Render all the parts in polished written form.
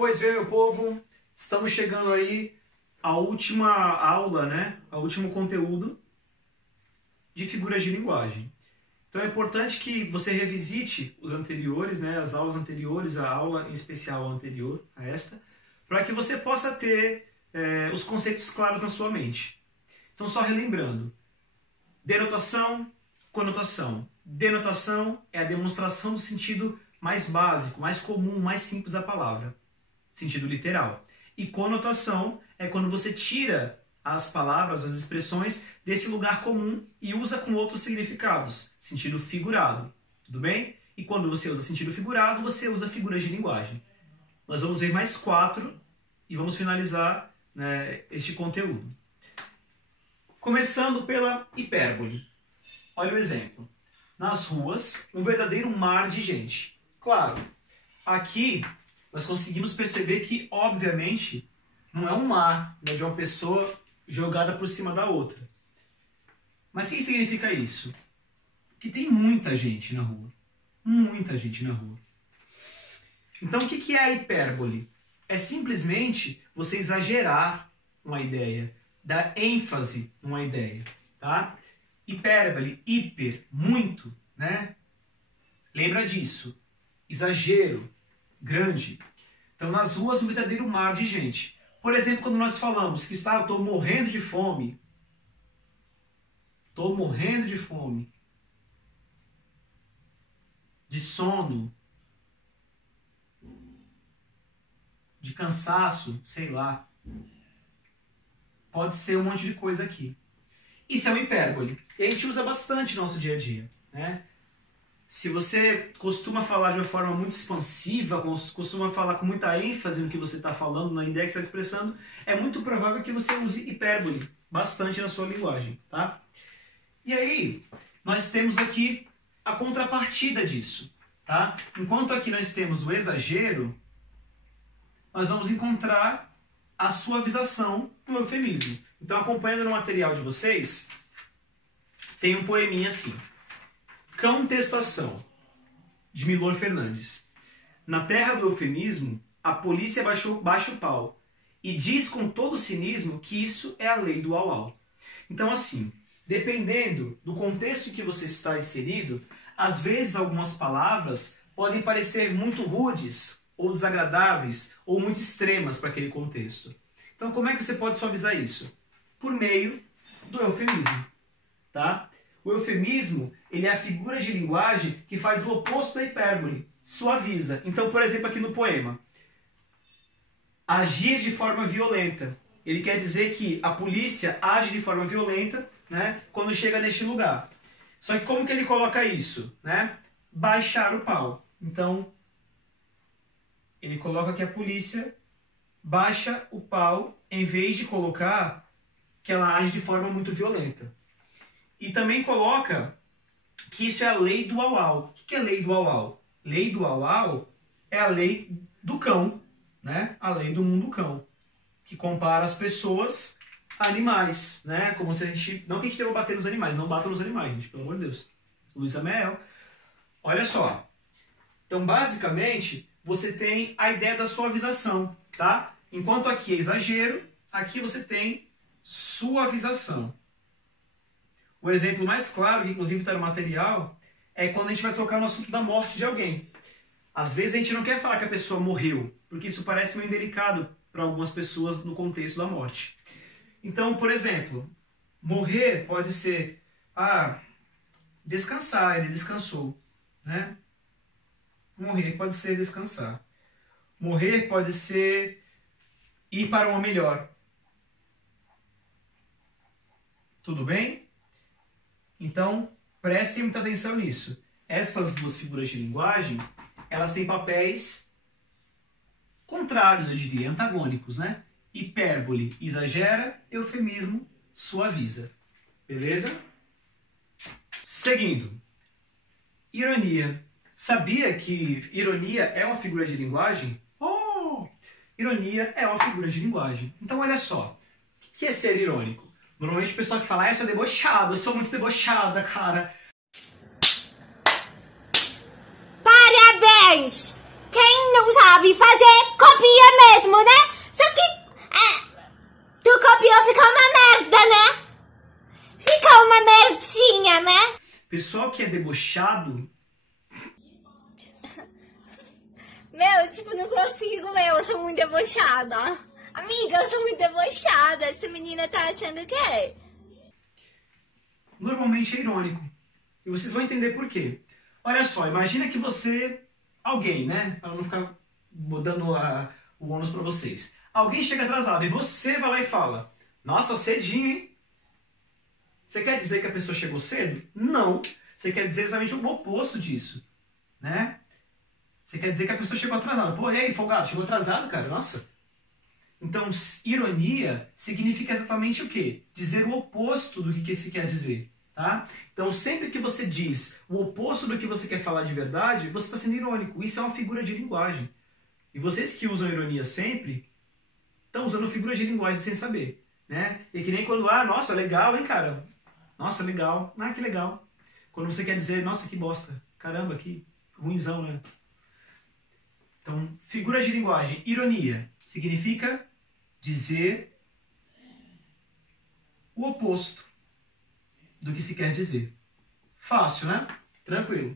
Pois bem, meu povo, estamos chegando aí à última aula, né? Ao último conteúdo de figuras de linguagem. Então é importante que você revisite os anteriores, né? As aulas anteriores, a aula em especial anterior a esta, para que você possa ter os conceitos claros na sua mente. Então só relembrando, denotação, conotação. Denotação é a demonstração do sentido mais básico, mais comum, mais simples da palavra, sentido literal. E conotação é quando você tira as palavras, as expressões desse lugar comum e usa com outros significados, sentido figurado, tudo bem? E quando você usa sentido figurado, você usa figuras de linguagem. Nós vamos ver mais 4 e vamos finalizar, né, este conteúdo. Começando pela hipérbole. Olha o exemplo. Nas ruas, um verdadeiro mar de gente. Claro, aqui nós conseguimos perceber que, obviamente, não é um mar, né, de uma pessoa jogada por cima da outra. Mas o que significa isso? Que tem muita gente na rua. Muita gente na rua. Então, o que é a hipérbole? É simplesmente você exagerar uma ideia, dar ênfase numa ideia, tá? Hipérbole, hiper, muito, né? Lembra disso. Exagero, grande. Então, nas ruas, um verdadeiro mar de gente. Por exemplo, quando nós falamos que estou morrendo de fome. Estou morrendo de fome. De sono. De cansaço, sei lá. Pode ser um monte de coisa aqui. Isso é uma hipérbole. E a gente usa bastante no nosso dia a dia, né? Se você costuma falar de uma forma muito expansiva, costuma falar com muita ênfase no que você está falando, na ideia que você está expressando, é muito provável que você use hipérbole bastante na sua linguagem, tá? E aí, nós temos aqui a contrapartida disso, tá? Enquanto aqui nós temos o exagero, nós vamos encontrar a suavização do eufemismo. Então, acompanhando no material de vocês, tem um poeminha assim. Contestação, de Milor Fernandes. Na terra do eufemismo, a polícia baixa o pau e diz com todo cinismo que isso é a lei do au-au. Então, assim, dependendo do contexto em que você está inserido, às vezes algumas palavras podem parecer muito rudes, ou desagradáveis, ou muito extremas para aquele contexto. Então, como é que você pode suavizar isso? Por meio do eufemismo, tá? O eufemismo, ele é a figura de linguagem que faz o oposto da hipérbole, suaviza. Então, por exemplo, aqui no poema, agir de forma violenta. Ele quer dizer que a polícia age de forma violenta, né, quando chega neste lugar. Só que como que ele coloca isso? Né? Baixar o pau. Então, ele coloca que a polícia baixa o pau em vez de colocar que ela age de forma muito violenta. E também coloca que isso é a lei do au-au. O que é a lei do au-au? Lei do au-au é a lei do cão, né? A lei do mundo cão, que compara as pessoas a animais, né? Como se a gente... Não que a gente deva bater nos animais, não bata nos animais, gente, pelo amor de Deus. Luiz Amel. Olha só. Então, basicamente, você tem a ideia da suavização, tá? Enquanto aqui é exagero, aqui você tem suavização. O exemplo mais claro, que inclusive está no material, é quando a gente vai tocar no assunto da morte de alguém. Às vezes a gente não quer falar que a pessoa morreu, porque isso parece meio indelicado para algumas pessoas no contexto da morte. Então, por exemplo, morrer pode ser, descansar, ele descansou, né? Morrer pode ser descansar. Morrer pode ser ir para uma melhor. Tudo bem? Então, prestem muita atenção nisso. Essas duas figuras de linguagem, elas têm papéis contrários, eu diria, antagônicos, né? Hipérbole exagera, eufemismo suaviza. Beleza? Seguindo. Ironia. Sabia que ironia é uma figura de linguagem? Ironia é uma figura de linguagem. Então, olha só. O que é ser irônico? Normalmente o pessoal que fala, eu sou debochado, eu sou muito debochada, cara. Parabéns! Quem não sabe fazer, copia mesmo, né? Só que tu copiou, fica uma merda, né? Fica uma merdinha, né? Pessoal que é debochado... Meu, tipo, não consigo, eu sou muito debochada. Amiga, eu sou muito debochada. Essa menina tá achando o quê? Normalmente é irônico. E vocês vão entender por quê. Olha só, imagina que você... Alguém, né? Para não ficar dando o ônus para vocês. Alguém chega atrasado e você vai lá e fala: nossa, cedinho, hein? Você quer dizer que a pessoa chegou cedo? Não. Você quer dizer exatamente o oposto disso, né? Você quer dizer que a pessoa chegou atrasada. Pô, e aí, folgado, chegou atrasado, cara? Nossa. Então, ironia significa exatamente o quê? Dizer o oposto do que se quer dizer, tá? Então, sempre que você diz o oposto do que você quer falar de verdade, você está sendo irônico. Isso é uma figura de linguagem. E vocês que usam ironia sempre, estão usando figuras de linguagem sem saber, né? E que nem quando, nossa, legal, hein, cara? Nossa, legal. Que legal. Quando você quer dizer, nossa, que bosta. Caramba, que ruinzão, né? Então, figura de linguagem, ironia, significa dizer o oposto do que se quer dizer. Fácil, né? Tranquilo.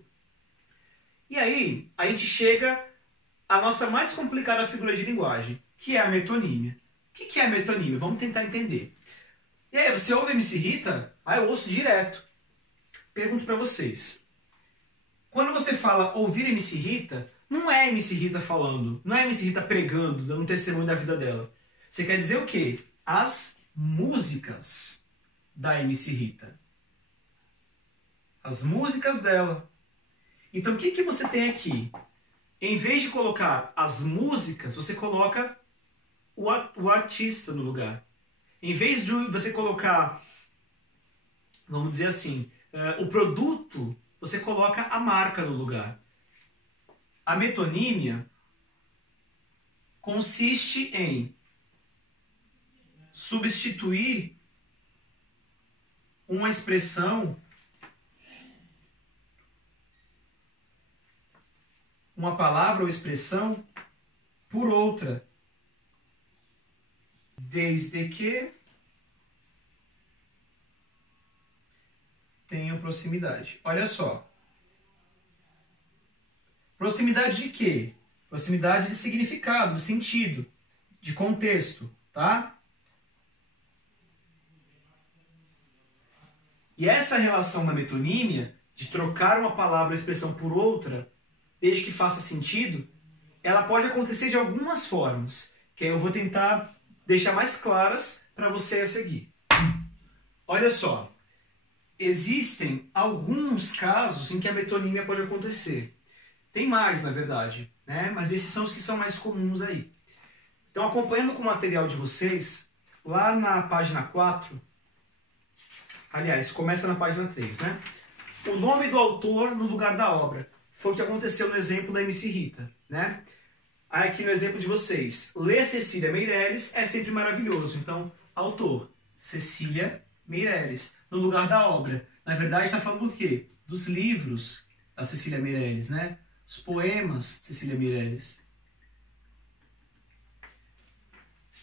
E aí, a gente chega à nossa mais complicada figura de linguagem, que é a metonímia. O que é a metonímia? Vamos tentar entender. E aí, você ouve MC Rita? Eu ouço direto. Pergunto para vocês. Quando você fala ouvir MC Rita, não é MC Rita falando, não é MC Rita pregando, dando um testemunho da vida dela. Você quer dizer o quê? As músicas da MC Rita. As músicas dela. Então, o que você tem aqui? Em vez de colocar as músicas, você coloca o artista no lugar. Em vez de você colocar, vamos dizer assim, o produto, você coloca a marca no lugar. A metonímia consiste em substituir uma expressão, uma palavra ou expressão, por outra, desde que tenham proximidade. Olha só. Proximidade de quê? Proximidade de significado, de sentido, de contexto, tá? E essa relação da metonímia, de trocar uma palavra ou expressão por outra, desde que faça sentido, ela pode acontecer de algumas formas, que aí eu vou tentar deixar mais claras para você a seguir. Olha só, existem alguns casos em que a metonímia pode acontecer. Tem mais, na verdade, né? Mas esses são os que são mais comuns aí. Então, acompanhando com o material de vocês, lá na página 4, aliás, começa na página 3, né? O nome do autor no lugar da obra. Foi o que aconteceu no exemplo da MC Rita, né? Aí aqui no exemplo de vocês, ler Cecília Meirelles é sempre maravilhoso. Então, autor, Cecília Meirelles, no lugar da obra. Na verdade, está falando do quê? Dos livros da Cecília Meirelles, né? Os poemas de Cecília Meirelles.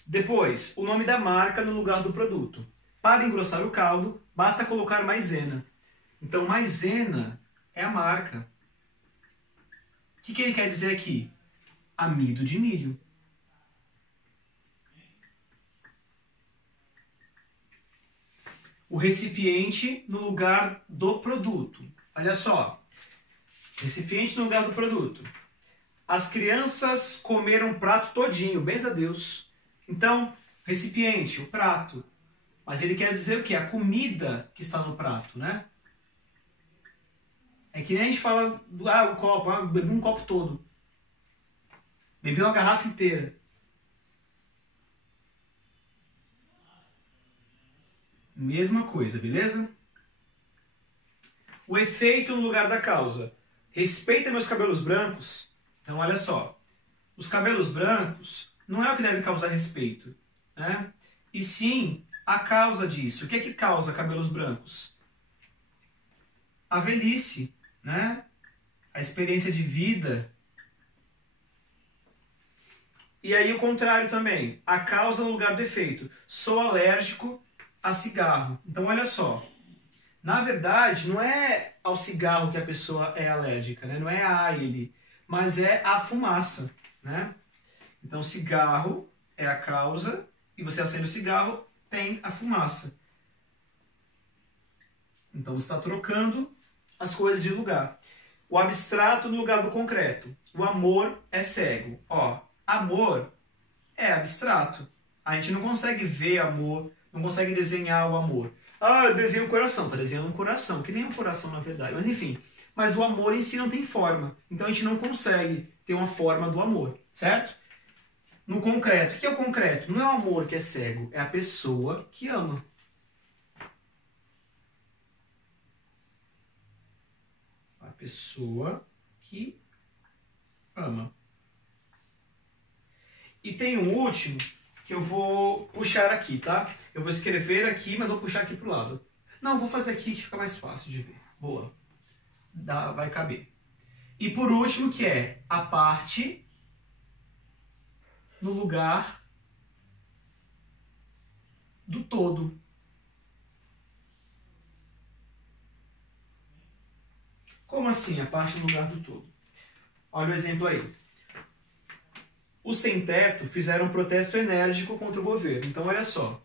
Depois, o nome da marca no lugar do produto. Para engrossar o caldo, basta colocar maisena. Então, maisena é a marca. O que ele quer dizer aqui? Amido de milho. O recipiente no lugar do produto. Olha só. Recipiente no lugar do produto. As crianças comeram o prato todinho, benza a Deus. Então, recipiente, o prato. Mas ele quer dizer o quê? A comida que está no prato, né? É que nem a gente fala, o copo, bebi um copo todo. Bebi uma garrafa inteira. Mesma coisa, beleza? O efeito no lugar da causa. Respeita meus cabelos brancos. Então, olha só. Os cabelos brancos não é o que deve causar respeito, né? E sim a causa disso. O que é que causa cabelos brancos? A velhice, né? A experiência de vida E aí o contrário também, a causa no lugar do efeito. Sou alérgico a cigarro. Então olha só, na verdade não é ao cigarro que a pessoa é alérgica, né? Não é a ele, mas é a fumaça, né? Então cigarro é a causa e você acende o cigarro, tem a fumaça. Então você está trocando as coisas de lugar. O abstrato no lugar do concreto. O amor é cego. Ó, amor é abstrato. A gente não consegue ver amor, não consegue desenhar o amor. Ah, eu desenho o coração. Está desenhando um coração, que nem um coração na verdade. Mas enfim, mas o amor em si não tem forma. Então a gente não consegue ter uma forma do amor, certo? No concreto. O que é o concreto? Não é o amor que é cego, é a pessoa que ama. A pessoa que ama. E tem um último que eu vou puxar aqui, tá? Eu vou escrever aqui, mas vou puxar aqui pro lado. Não, vou fazer aqui que fica mais fácil de ver. Boa. Vai caber. E por último, que é a parte no lugar do todo. Como assim, a parte no lugar do todo? Olha o exemplo aí. Os sem-teto fizeram um protesto enérgico contra o governo. Então, olha só.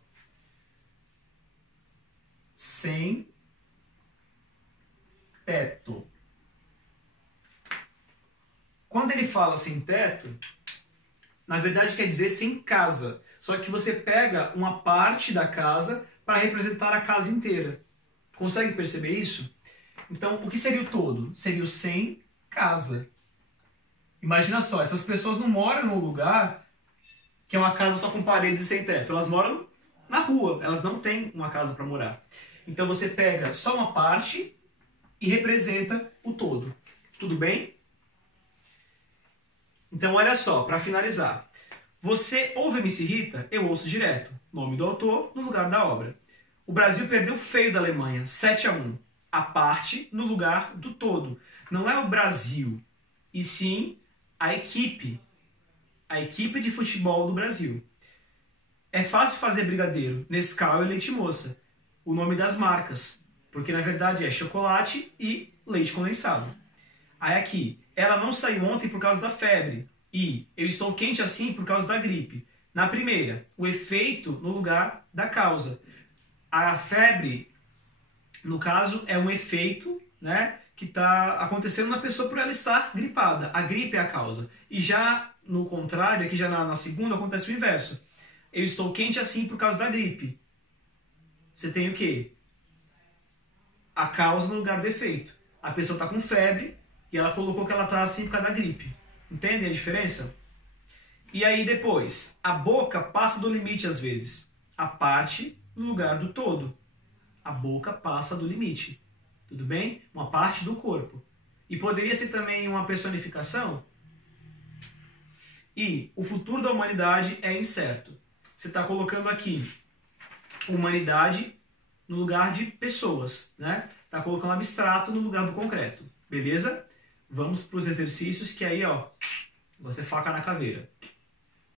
Sem-teto. Quando ele fala sem-teto, na verdade quer dizer sem casa. Só que você pega uma parte da casa para representar a casa inteira. Consegue perceber isso? Então, o que seria o todo? Seria o sem casa. Imagina só, essas pessoas não moram num lugar que é uma casa só com paredes e sem teto. Elas moram na rua, elas não têm uma casa para morar. Então você pega só uma parte e representa o todo. Tudo bem? Então olha só, para finalizar. Você ouve MC Rita? Eu ouço direto. Nome do autor no lugar da obra. O Brasil perdeu feio da Alemanha, 7-1. A parte no lugar do todo. Não é o Brasil, e sim a equipe de futebol do Brasil. É fácil fazer brigadeiro, Nescau e Leite Moça, o nome das marcas, porque na verdade é chocolate e leite condensado. Aí aqui, ela não saiu ontem por causa da febre, e eu estou quente assim por causa da gripe. Na primeira, o efeito no lugar da causa. A febre, no caso, é um efeito, né, que está acontecendo na pessoa por ela estar gripada. A gripe é a causa. E já no contrário, aqui já na segunda, acontece o inverso. Eu estou quente assim por causa da gripe. Você tem o quê? A causa no lugar do efeito. A pessoa está com febre e ela colocou que ela está assim por causa da gripe. Entendem a diferença? E aí depois, a boca passa do limite às vezes. A parte no lugar do todo. A boca passa do limite. Tudo bem? Uma parte do corpo. E poderia ser também uma personificação? E o futuro da humanidade é incerto. Você está colocando aqui humanidade no lugar de pessoas, né? Está colocando abstrato no lugar do concreto. Beleza? Vamos para os exercícios que aí, ó, você faca na caveira.